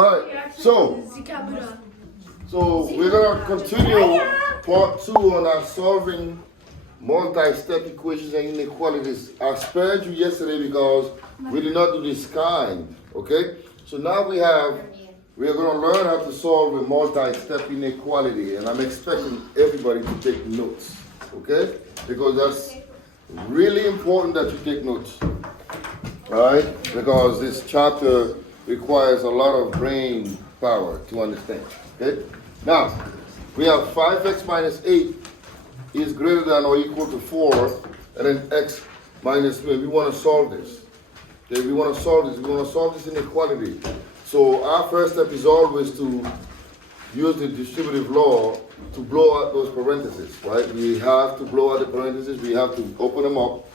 Alright, so we're gonna continue part 2 on our solving multi-step equations and inequalities. I spared you yesterday because we did not do this kind, okay? So now we are gonna learn how to solve a multi-step inequality, and I'm expecting everybody to take notes, okay? Because that's really important that you take notes, alright? Because this chapter requires a lot of brain power to understand. Okay? Now, we have 5x minus 8 is greater than or equal to 4, and then x minus 3. We want to solve this. Okay, we want to solve this. We want to solve this inequality. So our first step is always to use the distributive law to blow out those parentheses, right? We have to blow out the parentheses. We have to open them up.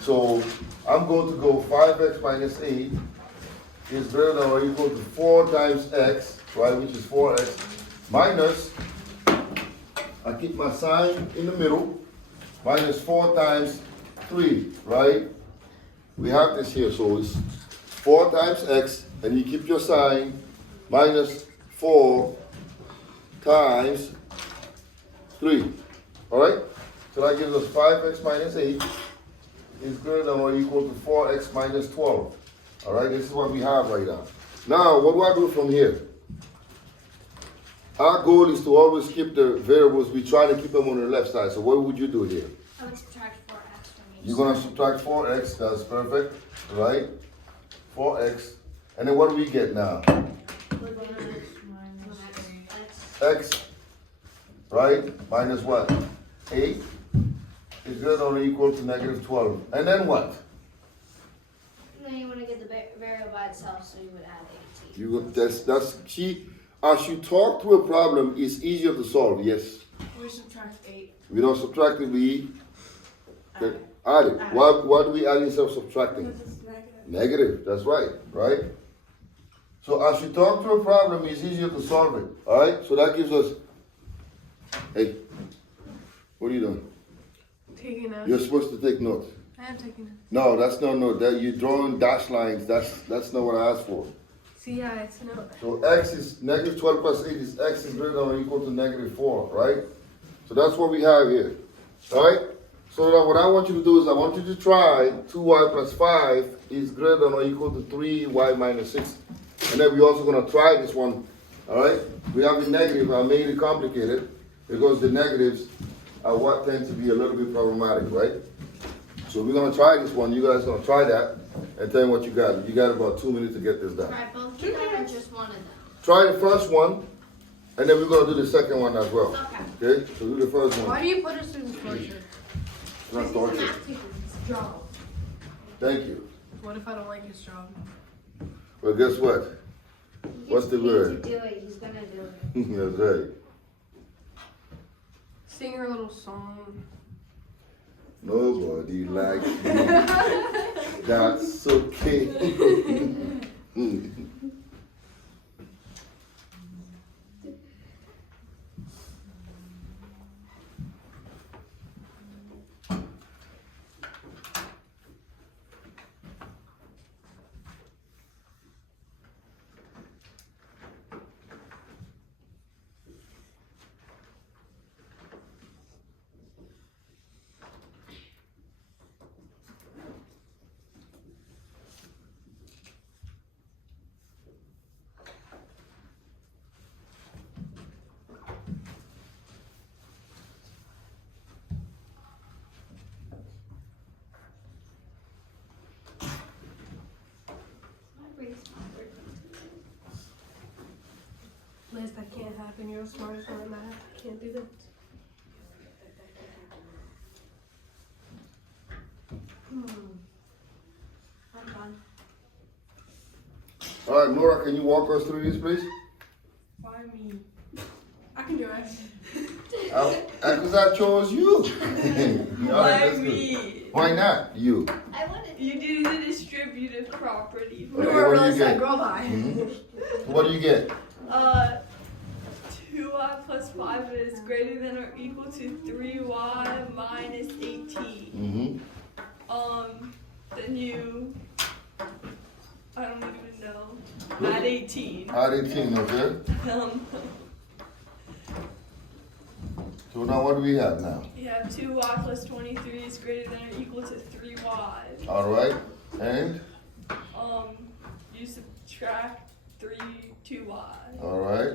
So I'm going to go 5x minus 8 is greater than or equal to 4 times x, right, which is 4x, minus, I keep my sign in the middle, minus 4 times 3, right? We have this here, so it's 4 times x, and you keep your sign, minus 4 times 3, all right? So that gives us 5x minus 8 is greater than or equal to 4x minus 12. All right, this is what we have right now. Now, what do I do from here? Our goal is to always keep the variables. We try to keep them on the left side. So what would you do here? I would subtract 4x from each. You're going to subtract 4x. That's perfect, right? 4x. And then what do we get now? X, right? Minus what? 8 is greater than or equal to negative 12. And then what? Then you want to get the variable by itself, so you would add 18. You would, that's key. As you talk through a problem, it's easier to solve. Yes. We subtract 8. We don't subtract it. We add it. Why do we add instead of subtracting? Because it's negative. Negative. That's right. Right. So as you talk through a problem, it's easier to solve it. All right. So that gives us. Hey, what are you doing? Taking notes. You're supposed to take notes. I am taking notes. No, that's no note. That you're drawing dash lines. That's not what I asked for. See, yeah, it's a note. So x is negative 12 plus 8 is x is greater than or equal to negative 4, right? So that's what we have here, all right? So now what I want you to do is I want you to try 2y plus 5 is greater than or equal to 3y minus 6. And then we're also going to try this one, all right? We have the negative. I made it complicated because the negatives are what tend to be a little bit problematic, right? So we're going to try this one. You guys are going to try that and tell me what you got. You got about 2 minutes to get this done. Try both of them or just one of them? Try the first one, and then we're going to do the second one as well. Okay. Okay? So do the first one. Why do you put us through this torture? It's not torture. It's job. Thank you. What if I don't like his job? Well, guess what? What's the word? To do it, he's gonna do it. That's right. Sing her little song. Nobody likes me. That's okay. Liz, that can't happen. You're the smartest one in math. I can't do that. I'm done. All right, Nora, can you walk us through this, please? Why me? I can do it. Because I chose you. All right, that's good. Me? Why not you? I wanted You do the distributive property. Okay, Nora what do really you said, get? girl, bye. What do you get? 2y plus 5 is greater than or equal to 3y minus 18. Mm-hmm. Then you, I don't even know. Add 18. Add 18, okay? So now what do we have now? You have 2y plus 23 is greater than or equal to 3y. All right, and? You subtract 2y. All right.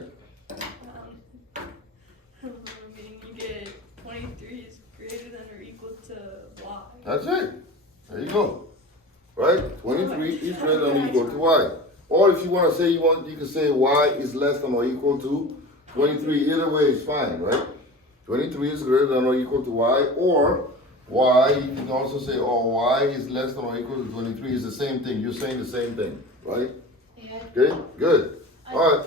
Meaning you get 23 is greater than or equal to y. That's it. There you go. Right? 23 is greater than or equal to y. Or if you want to say you can say y is less than or equal to 23. Either way is fine, right? 23 is greater than or equal to y, or y, you can also say, oh, y is less than or equal to 23. It's the same thing. You're saying the same thing, right? Yeah. Okay, good. All right.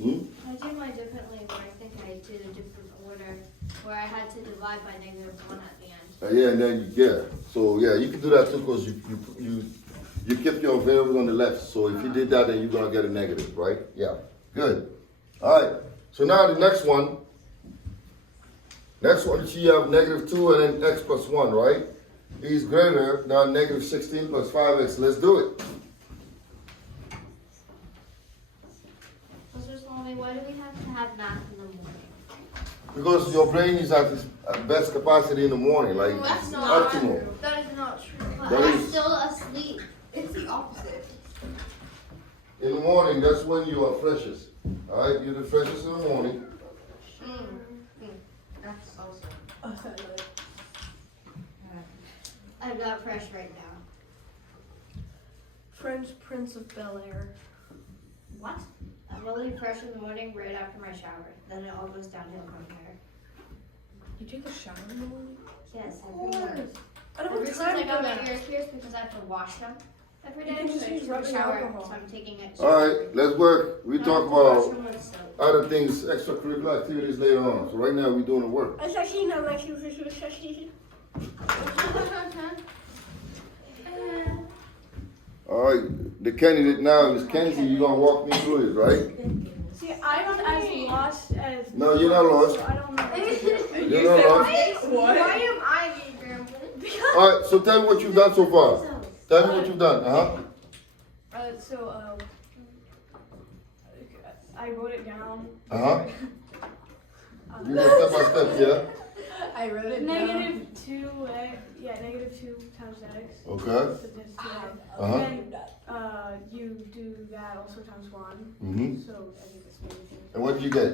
I did mine differently, but I think I did a different order where I had to divide by -1 at the end. Yeah, and then so yeah, you can do that too because you kept your variable on the left. So if you did that, then you're gonna get a negative, right? Yeah, good. All right. So now the next one. Next one, you have -2 and then x plus 1, right? Is greater than -16 plus 5x. Let's do it. Mr. Swami, why do we have to have math in the morning? Because your brain is at its best capacity in the morning, like That's not optimal. true. That is not true. But That I'm is- still asleep. It's the opposite. In the morning, that's when you are freshest. All right, you're the freshest in the morning. That's awesome. I'm not fresh right now. French Prince of Bel Air. What? I'm really fresh in the morning right after my shower. Then it all goes downhill from there. You take a shower in the morning? Yes, every morning. I don't Ever have since time I for got my that. ears pierced because I have to wash them every You day. can just So I use took a rubbing shower, alcohol. so I'm taking it. All right, let's work. We Now I talk have to wash about them with soap. other things, extracurricular activities later on. So right now we're doing the work. All right, the candidate now is Kenzie. You're gonna walk me through it, right? See, I'm as lost as. No, you're not lost. I don't know. You're not lost. What? Why am I being Grandpa? All right, so tell me what you've done so far. Tell me what you've done. I wrote it down. You go step by step, yeah. I wrote it Negative 2x, -2 times x. Okay. So that's 2x. Uh-huh. Then you do that also times 1. Mhm. So I think that's negative And what did you get?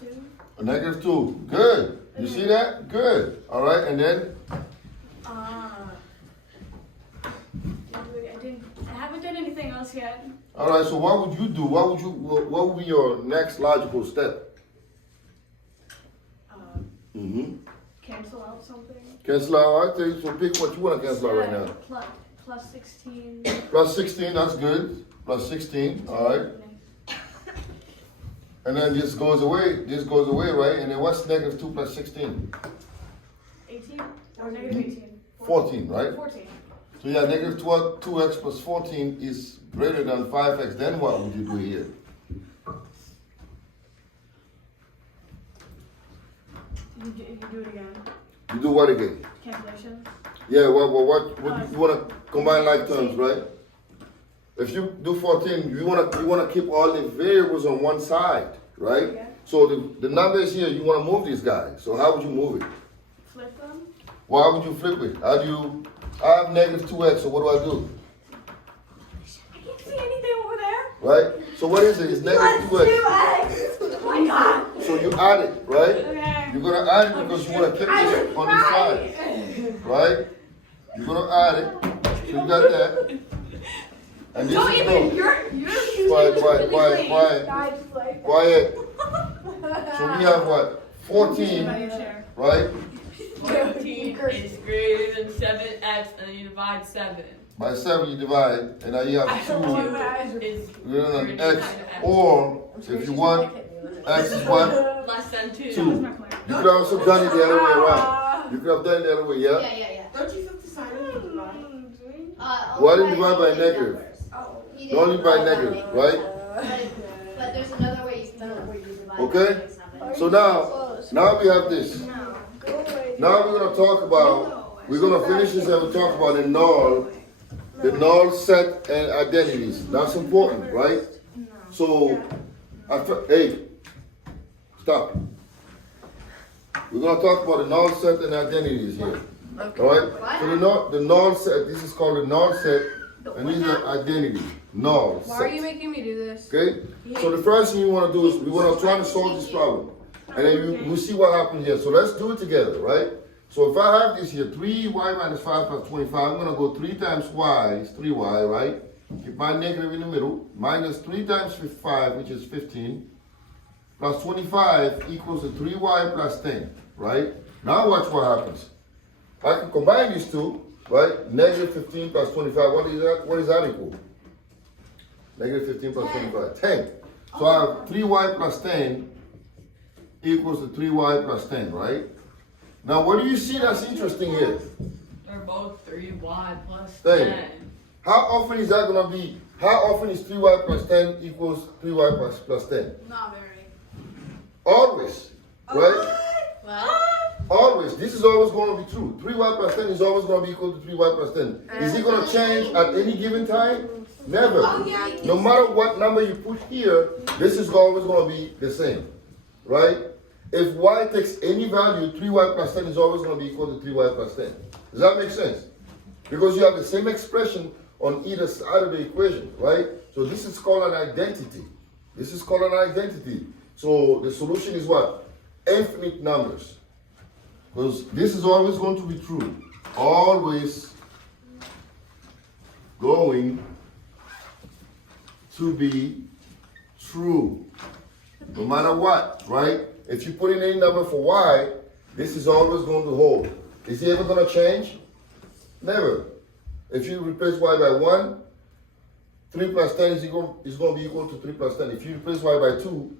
2. A -2. Good. You see that? Good. All right, and then I haven't done anything else yet. all right. So what would you do? What would be your next logical step? Cancel out something. Cancel out. All right. So pick what you want to cancel out right now. Plus 16. Plus 16. That's good. Plus 16. All right. And then this goes away. This goes away, right? And then what's -2 plus 16? 18 or negative 18. 14, right? 14. So yeah, -2x plus 14 is greater than 5x. Then what would you do here? You do it again. You do what again? Calculation. Yeah, what you want to combine like terms, right? If you do 14, you want to keep all the variables on one side, right? Yeah. So the numbers here, you want to move these guys. So how would you move it? Flip them. Why would you flip it? How do you? I have -2x, so what do I do? I can't see anything over there. Right? So what is it? It's -2x. Oh my god. So you add it, right? Okay. You're gonna add it because you want to keep this on this side, right? You're gonna add it. So you got that. And this Don't is even. no. You're Quiet. So we have what? 14, right? 14 is greater than 7x, and then you divide 7. By 7 you divide, and now you have 2 Is greater than x, or if you want, x is what? less than 2. 2. You could have also done it the other way around. You could have done it the other way, yeah? Yeah. Don't you have to sign it? Why didn't you divide by negative? You Only didn't by divide negative, right? But there's another way you can do it where you divide Okay. by 7. So now we have this. Now we're gonna talk about, we're gonna finish this and we'll talk about the null the null set and identities. That's important, right? So, hey, stop. We're going to talk about the null set and identities here. Okay. All right? So the null set, this is called the null set, and these are identity. Null set. Why are you making me do this? Okay? So the first thing you want to do is we want to try to solve this problem. And then we'll see what happens here. So let's do it together, right? So if I have this here, 3y minus 5 plus 25, I'm going to go 3 times y is 3y, right? Keep my negative in the middle. Minus 3 times 5, which is 15, plus 25 equals to 3y plus 10, right? Now watch what happens. I can combine these two, right? Negative 15 plus 25, what is that equal? Negative 15 plus 25, 10. So I have 3y plus 10 equals to 3y plus 10, right? Now what do you see that's interesting here? They're both 3y plus 10. 10. How often is that going to be? How often is 3y plus 10 equals 3y plus 10? Not very. Always, right? What? Always. This is always going to be true. 3y plus 10 is always going to be equal to 3y plus 10. Is it going to change at any given time? Never. No matter what number you put here, this is always going to be the same, right? If y takes any value, 3y plus 10 is always going to be equal to 3y plus 10. Does that make sense? Because you have the same expression on either side of the equation, right? So this is called an identity. This is called an identity. So the solution is what? Infinite numbers. Because this is always going to be true. Always going to be true. No matter what, right? If you put in any number for y, this is always going to hold. Is it ever going to change? Never. If you replace y by 1, 3 plus 10 is going to be equal to 3 plus 10. If you replace y by 2,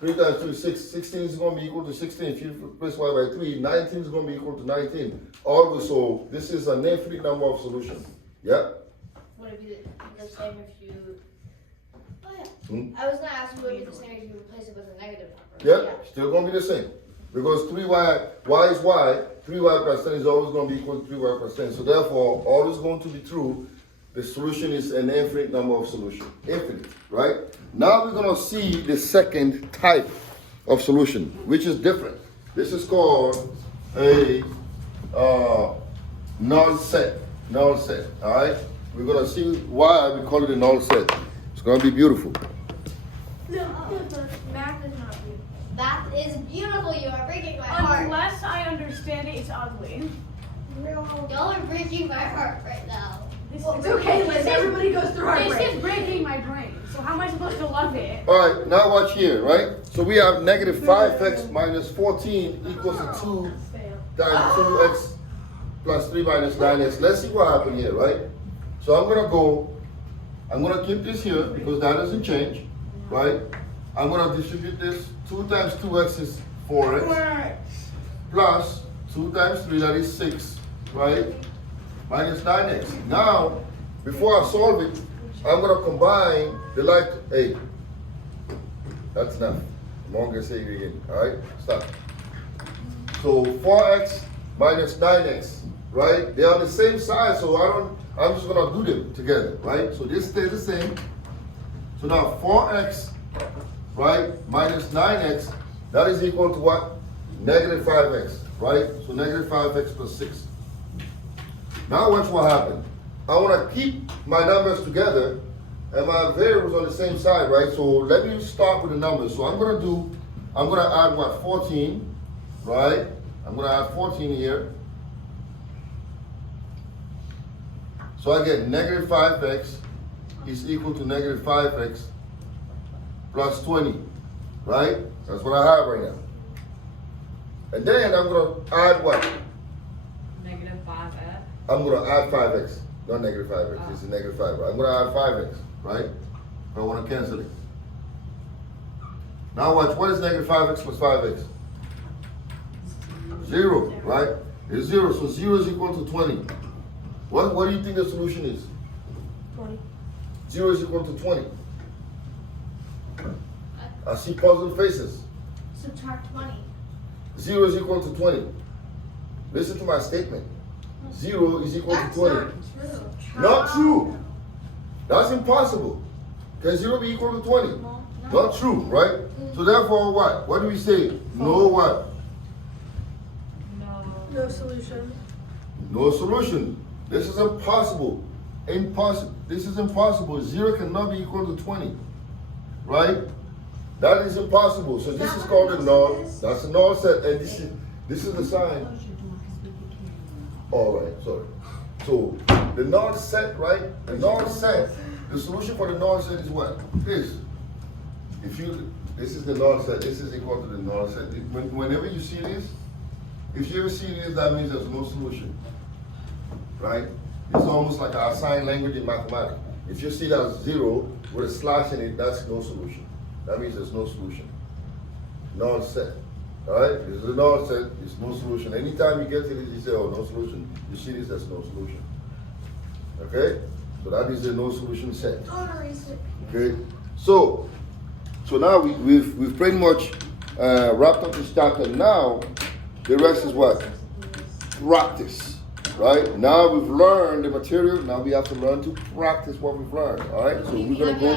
3 times 2 is 6. 16 is going to be equal to 16. If you replace y by 3, 19 is going to be equal to 19. Always so. This is an infinite number of solutions. Yeah? Would it be the same if you... Oh yeah. I was going to ask, would it be the same if you replace it with a negative number? Yeah, still going to be the same. Because 3y, y is y, 3y plus 10 is always going to be equal to 3y plus 10. So therefore, always going to be true. The solution is an infinite number of solutions. Infinite, right? Now we're going to see the second type of solution, which is different. This is called a null set. Null set, all right? We're going to see why we call it a null set. It's going to be beautiful. Math is not beautiful. That is beautiful. You are breaking my heart. Unless I understand it, it's ugly. Y'all are breaking my heart right now. It's okay, Liz. Everybody goes through heartbreak. This is breaking my brain. So how am I supposed to love it? All right, now watch here, right? So we have negative 5x minus 14 equals to 2 times 2x plus 3 minus 9x. Let's see what happened here, right? So I'm going to keep this here because that doesn't change, right? I'm going to distribute this. 2 times 2x is 4x. Plus 2 times 3, that is 6, right? Minus 9x. Now, before I solve it, I'm going to combine the like. Hey, that's enough. I'm not going to say it again. All right? Stop. So 4x minus 9x, right? They're on the same side, so I'm just going to do them together, right? So this stays the same. So now 4x, right, minus 9x, that is equal to what? Negative 5x, right? So negative 5x plus 6. Now watch what happened. I want to keep my numbers together and my variables on the same side, right? So let me start with the numbers. So I'm going to add what? 14, right? I'm going to add 14 here. So I get negative 5x is equal to negative 5x plus 20, right? That's what I have right now. And then I'm going to add what? Negative 5x. I'm going to add 5x, not negative 5x. This is negative 5. I'm going to add 5x, right? I want to cancel it. Now watch, what is negative 5x plus 5x? 0, right? It's 0, so 0 is equal to 20. What do you think the solution is? 20. 0 is equal to 20. I see puzzled faces. Subtract 20. 0 is equal to 20. Listen to my statement. 0 is equal That's to 20. not true. Not true. That's impossible. Can 0 be equal to 20? Not true, right? So therefore what? What do we say? No what? No solution. No solution. This is impossible. Impossible. This is impossible. 0 cannot be equal to 20. Right? That is impossible. So this is called a null. That's a null set, and this is the sign. All right, sorry. So the null set, right? The null set. The solution for the null set is what? This. This is the null set. This is equal to the null set. Whenever you see this, if you ever see this, that means there's no solution. Right? It's almost like our sign language in mathematics. If you see that 0 with a slash in it, that's no solution. That means there's no solution. Null set. Alright? This is a null set, it's no solution. Anytime you get to this, you say, oh, no solution. You see this, that's no solution. Okay? So that is a no solution set. Okay? So now we've pretty much wrapped up this chapter. Now, the rest is what? Practice. Right? Now we've learned the material, now we have to learn to practice what we've learned. Alright? So we're gonna go.